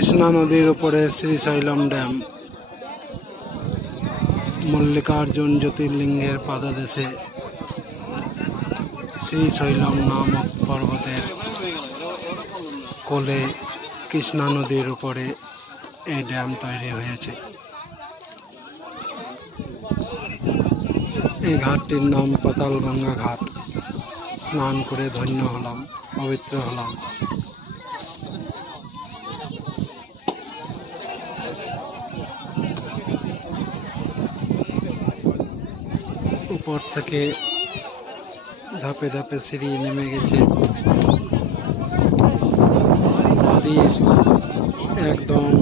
কৃষ্ণা নদীর উপরে শ্রীশৈলম ড্যাম। মল্লিকার্জুন জ্যোতির্লিঙ্গের পাদদেশে শ্রীশৈলম নামক পর্বতের কোলে কৃষ্ণা নদীর উপরে এই ড্যাম তৈরি হয়েছে। এই ঘাটটির নাম পাতালগঙ্গা ঘাট। স্নান করে ধন্য হলাম, পবিত্র হলাম। উপর থেকে ধাপে ধাপে সিঁড়ি নেমে গেছে। নদীর একদম